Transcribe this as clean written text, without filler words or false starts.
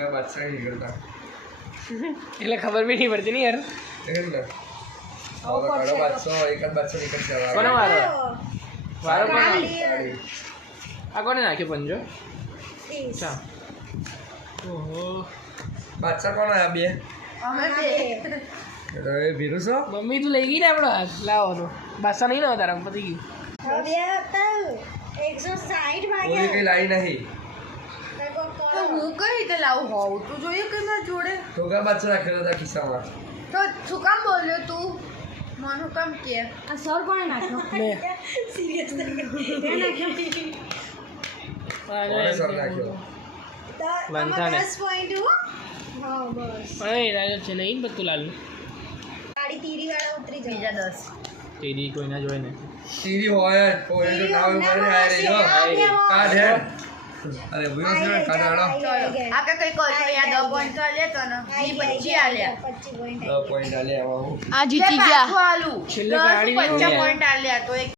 એકા બાદશાહ નીકળતા એટલે ખબર બી નહીં પડતી ને યાર. એટલે કડો બાદશાહ એકાદ બાદશાહ નીકળશે કોનો વારો વારો કોનો? કાળી. આ કોને નાખ્યો પંજો? અચ્છા. ઓહો બાદશાહ કોણ આયા બે તો એ ભીરું છો મમ્મી તું લઈ ગઈ ને આપણો હાથ લાવો તો બાસા નહીં ના તારા પતી ગયું. કોઈ કઈ લાવી નહીં તો હું કઈ રીતે લાવું હોઉં તું જોઈએ કે ના જોડે તો કા બાદશાહ રાખેલો હતા ખિસ્સામાં તો શું કામ બોલ્યો તું મને કામ કે આ સર કોણે નાખ્યો? મેં. કોણે સર નાખ્યો બંધાને હા બસ પણ એ રાજો છે નહીં બધું લાલનું ગાડી તીરી વાળા ઉતરી જાય. બીજા 10 તેરી કોઈના જોઈ નથી. ટીવી હોય જ કોઈ તો નાવ ઉપર આય રહ્યો કાઢ હે અરે ભૂયો છે કાઢાડો ચલો આપણે કઈ કર્યું યાદ 10 પોઈન્ટ તો લેતો ને ઈ 25 આલ્યા 25 પોઈન્ટ 10 પોઈન્ટ આલે આવું આ જીતી ગયા છેલ્લે ગાડી નહીં 50 પોઈન્ટ આલ્યા તો એક